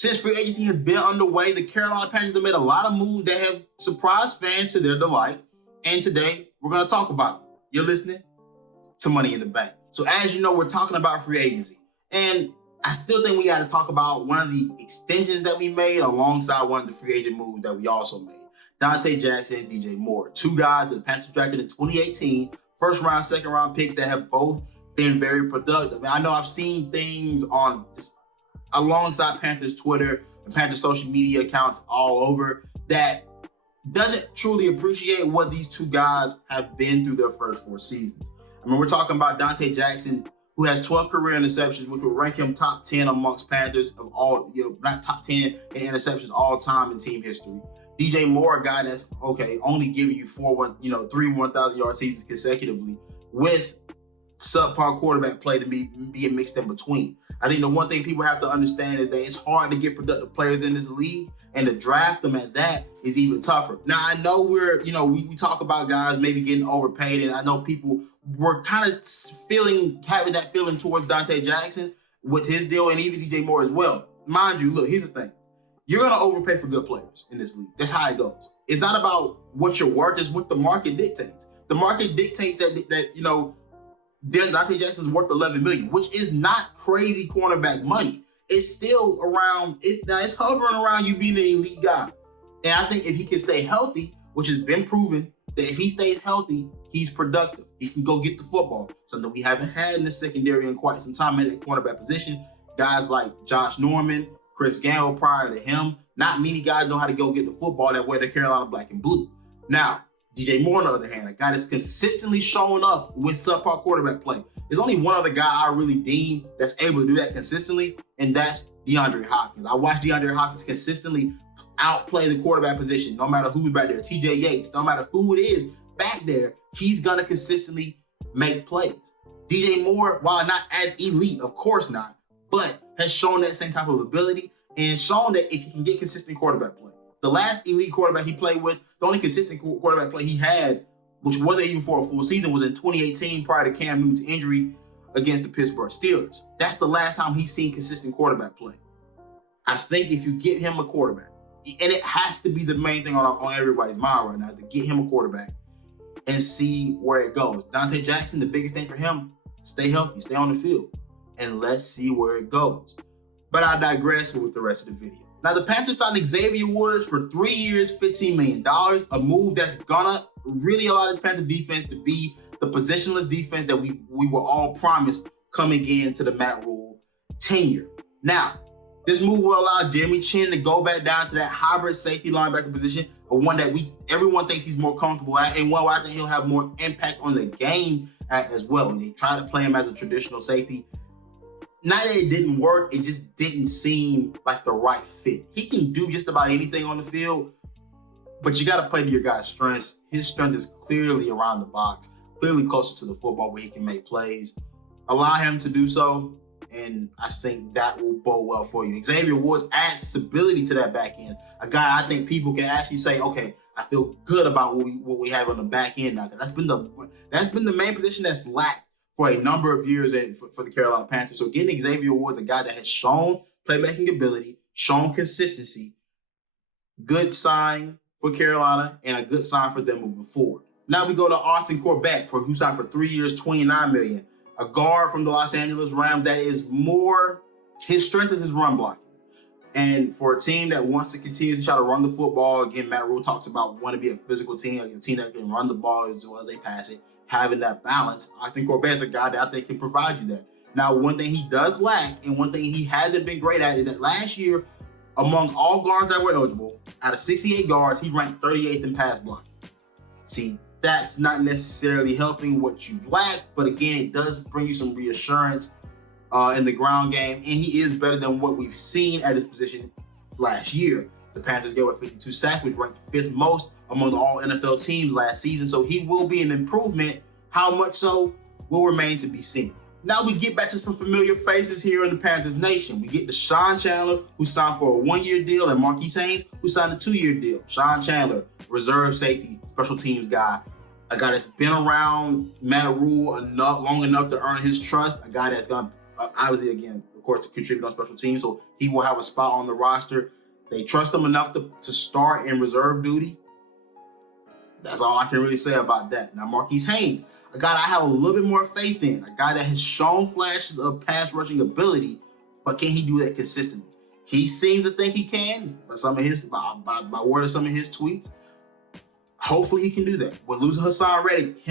Since free agency has been underway, the Carolina Panthers have made a lot of moves that have surprised fans to their delight. And today, we're going to talk about it. You're listening to Money in the Bank. So as you know, we're talking about free agency. And I still think we got to talk about one of the extensions that we made alongside one of the free agent moves that we also made. Dante Jackson and DJ Moore, two guys that the Panthers drafted in 2018, first round, second round picks that have both been very productive. I know I've seen things on alongside Panthers Twitter and Panthers social media accounts all over that doesn't truly appreciate what these two guys have been through their first 4 seasons. I mean, we're talking about Dante Jackson, who has 12 career interceptions, which will rank him top 10 amongst Panthers of all, not top 10 in interceptions all time in team history. DJ Moore, a guy that's only giving you 3 1,000-yard seasons consecutively with subpar quarterback play to be being mixed in between. I think the one thing people have to understand is that it's hard to get productive players in this league, and to draft them at that is even tougher. Now, I know we talk about guys maybe getting overpaid, and I know people were kind of having that feeling towards Dante Jackson with his deal, and even DJ Moore as well. Mind you, look, here's the thing. You're going to overpay for good players in this league. That's how it goes. It's not about what your worth is, what the market dictates. The market dictates that Dante Jackson's worth $11 million, which is not crazy cornerback money. It's still around, it's hovering around you being an elite guy. And I think if he can stay healthy, which has been proven that if he stays healthy, he's productive. He can go get the football, something we haven't had in the secondary in quite some time at the cornerback position. Guys like Josh Norman, Chris Gamble prior to him, not many guys know how to go get the football that wear the Carolina black and blue. Now, DJ Moore, on the other hand, a guy that's consistently showing up with subpar quarterback play. There's only one other guy I really deem that's able to do that consistently, and that's Deandre Hopkins. I watch Deandre Hopkins consistently outplay the quarterback position, no matter who's back there. TJ Yates, no matter who it is back there, he's going to consistently make plays. DJ Moore, while not as elite, of course not, but has shown that same type of ability and shown that if he can get consistent quarterback play. The last elite quarterback he played with, the only consistent quarterback play he had, which wasn't even for a full season, was in 2018 prior to Cam Newton's injury against the Pittsburgh Steelers. That's the last time he's seen consistent quarterback play. I think if you get him a quarterback, and it has to be the main thing on everybody's mind right now, to get him a quarterback and see where it goes. Dante Jackson, the biggest thing for him, stay healthy, stay on the field, and let's see where it goes. But I digress with the rest of the video. Now, the Panthers signed Xavier Wards for 3 years, $15 million, a move that's gonna really allow this Panther defense to be the positionless defense that we were all promised coming into the Matt Rule tenure. Now, this move will allow Jeremy Chin to go back down to that hybrid safety linebacker position, or one that everyone thinks he's more comfortable at, and one where I think he'll have more impact on the game at as well. They try to play him as a traditional safety. Not that it didn't work, it just didn't seem like the right fit. He can do just about anything on the field, but you got to play to your guy's strengths. His strength is clearly around the box, clearly closer to the football where he can make plays. Allow him to do so, and I think that will bode well for you. Xavier Wards adds stability to that back end. A guy I think people can actually say, okay, I feel good about what we have on the back end now. That's been the main position that's lacked for a number of years for the Carolina Panthers. So getting Xavier Wards, a guy that has shown playmaking ability, shown consistency, good sign for Carolina and a good sign for them moving forward. Now we go to Austin Corbett, who signed for 3 years, $29 million. A guard from the Los Angeles Rams that is his strength is his run blocking. And for a team that wants to continue to try to run the football, again, Matt Rule talks about wanting to be a physical team, like a team that can run the ball as well as they pass it. Having that balance, I think Corbett's a guy that I think can provide you that. Now, one thing he does lack and one thing he hasn't been great at is that last year, among all guards that were eligible, out of 68 guards, he ranked 38th in pass blocking. See, that's not necessarily helping what you lack, but again, it does bring you some reassurance in the ground game, and he is better than what we've seen at his position last year. The Panthers gave up 52 sacks, which ranked 5th most among all NFL teams last season. So he will be an improvement. How much so will remain to be seen. Now we get back to some familiar faces here in the Panthers Nation. We get to Sean Chandler, who signed for a 1-year deal, and Marquis Haynes, who signed a 2-year deal. Sean Chandler, reserve safety, special teams guy, a guy that's been around Matt Rule long enough to earn his trust, a guy that's going to, obviously, again, of course, to contribute on special teams. So he will have a spot on the roster. They trust him enough to start in reserve duty. That's all I can really say about that. Now, Marquis Haynes, a guy that I have a little bit more faith in, a guy that has shown flashes of pass rushing ability, but can he do that consistently? He seems to think he can, by word of some of his tweets. Hopefully he can do that. With losing Hassan Reddick,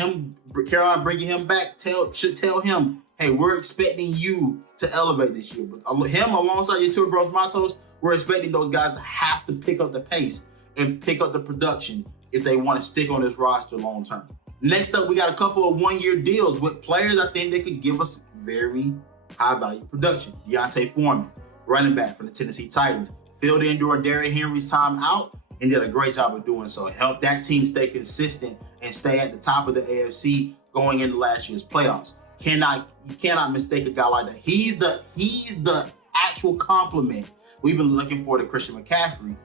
Carolina bringing him back should tell him, hey, we're expecting you to elevate this year. But him alongside your two Gross Matos, we're expecting those guys to have to pick up the pace and pick up the production if they want to stick on this roster long term. Next up, we got a couple of one-year deals with players I think they could give us very high-value production. D'Onta Foreman, running back from the Tennessee Titans, filled in during Derrick Henry's time out and did a great job of doing so. Helped that team stay consistent and stay at the top of the AFC going into last year's playoffs. You cannot mistake a guy like that. He's the actual complement we've been looking for to Christian McCaffrey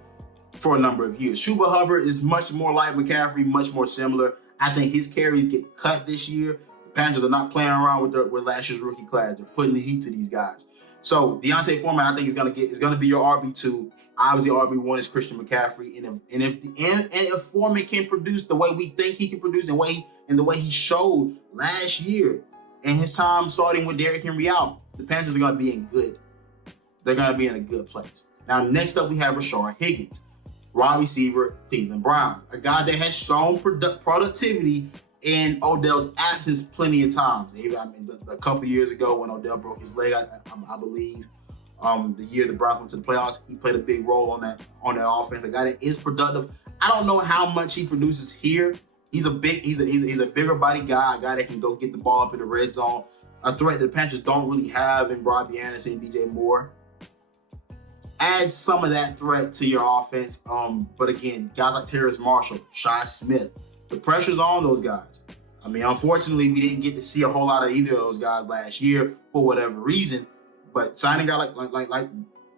for a number of years. Chuba Hubbard is much more like McCaffrey, much more similar. I think his carries get cut this year. The Panthers are not playing around with last year's rookie class. They're putting the heat to these guys. So D'Onta Foreman, I think is going to be your RB2. Obviously, RB1 is Christian McCaffrey, and if Foreman can produce the way we think he can produce, and the way he showed last year, and his time starting with Derrick Henry out, the Panthers are going to be in good. They're going to be in a good place. Now, next up, we have Rashard Higgins, wide receiver, Cleveland Browns, a guy that has shown productivity in Odell's absence plenty of times. A couple years ago when Odell broke his leg, I believe, the year the Browns went to the playoffs, he played a big role on that offense. A guy that is productive. I don't know how much he produces here. He's a bigger body guy, a guy that can go get the ball up in the red zone. A threat that the Panthers don't really have in Robbie Anderson and DJ Moore. Add some of that threat to your offense. But again, guys like Terrace Marshall, Shi Smith, the pressure's on those guys. I mean, unfortunately, we didn't get to see a whole lot of either of those guys last year for whatever reason. But signing a guy like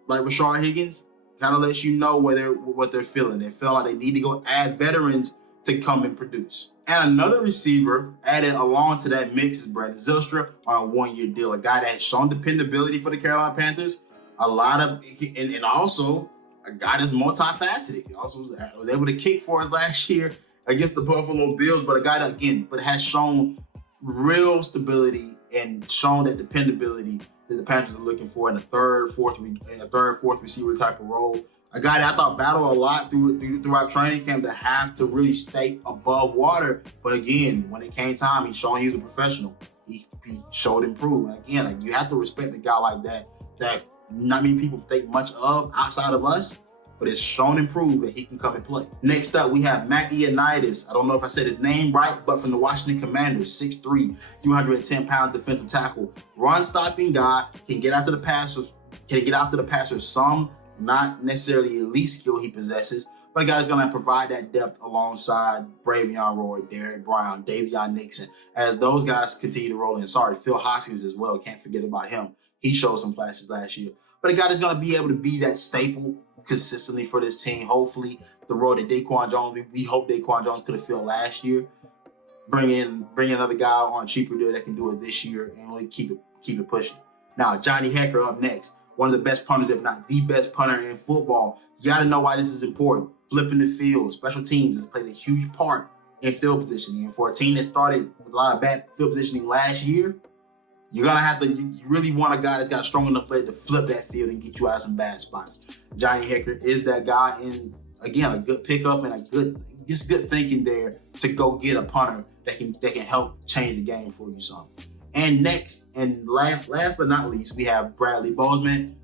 Rashard Higgins kind of lets you know what they're feeling. They feel like they need to go add veterans to come and produce. And another receiver added along to that mix is Brandon Zylstra on a one-year deal, a guy that has shown dependability for the Carolina Panthers. And also a guy that's multifaceted. He also was able to kick for us last year against the Buffalo Bills, but a guy that, again, has shown real stability and shown that dependability that the Panthers are looking for in a third, fourth receiver type of role. A guy that I thought battled a lot throughout training camp to have to really stay above water. But again, when it came time, he's showing he's a professional. He showed improvement. Again, you have to respect a guy like that not many people think much of outside of us, but it's shown and proved that he can come and play. Next up, we have Iannitis. I don't know if I said his name right, but from the Washington Commanders, 6'3", 210-pound defensive tackle. Run-stopping guy, can get after the passer, some, not necessarily elite skill he possesses, but a guy that's going to provide that depth alongside Bravion Roy, Derek Brown, Davion Nixon, as those guys continue to roll in. Phil Hoskins as well. Can't forget about him. He showed some flashes last year. But a guy that's going to be able to be that staple consistently for this team. Hopefully, the role that Daquan Jones, we hope Daquan Jones could have filled last year. Bring another guy on a cheaper deal that can do it this year and really keep it pushing. Now, Johnny Hekker up next. One of the best punters, if not the best punter in football. You got to know why this is important. Flipping the field, special teams, this plays a huge part in field positioning. And for a team that started with a lot of bad field positioning last year, you're going to have to, you really want a guy that's got a strong enough leg to flip that field and get you out of some bad spots. Johnny Hekker is that guy, and again, a good pickup and good thinking there to go get a punter that can help change the game for you some. And next, and last but not least, we have Bradley Bozeman,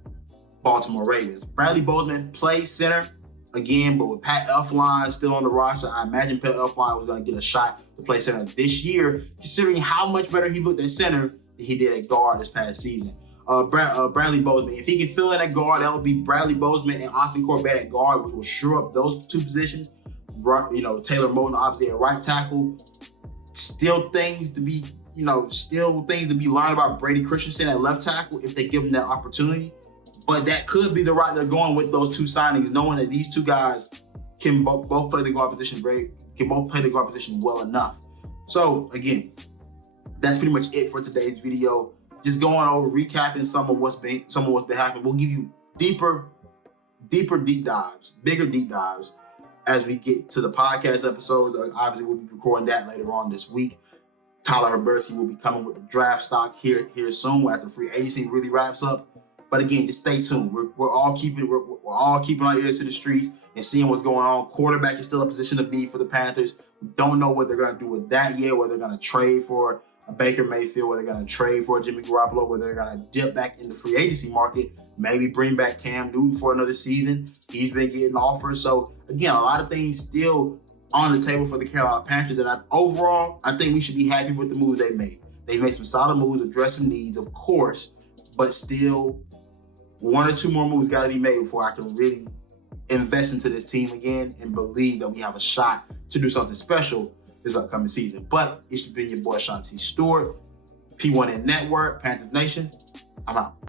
Baltimore Ravens. Bradley Bozeman plays center again, but with Pat Elflein still on the roster, I imagine Pat Elflein was going to get a shot to play center this year, considering how much better he looked at center than he did at guard this past season. Bradley Bozeman, if he can fill in at guard, that would be Bradley Bozeman and Austin Corbett at guard, which will shore up those two positions. Taylor Moton obviously at right tackle. Still things to be learned about Brady Christensen at left tackle if they give him that opportunity. But that could be the route they're going with those two signings, knowing that these two guys can both play the guard position well enough. So again, that's pretty much it for today's video. just going over, recapping some of what's been happening. We'll give you deeper deep dives, bigger deep dives as we get to the podcast episodes. Obviously, we'll be recording that later on this week. Tyler Herbersi will be coming with the draft stock here soon after free agency really wraps up. But again, just stay tuned. We're all keeping our ears to the streets and seeing what's going on. Quarterback is still a position of need for the Panthers. We don't know what they're going to do with that yet, whether they're going to trade for a Baker Mayfield, whether they're going to trade for a Jimmy Garoppolo, whether they're going to dip back in the free agency market, maybe bring back Cam Newton for another season. He's been getting offers. So, again, a lot of things still on the table for the Carolina Panthers. And overall, I think we should be happy with the moves they made. They made some solid moves, addressing needs, of course, but still one or two more moves got to be made before I can really invest into this team again and believe that we have a shot to do something special this upcoming season. But it's been your boy, Shanti Stewart, P1N Network, Panthers Nation. I'm out.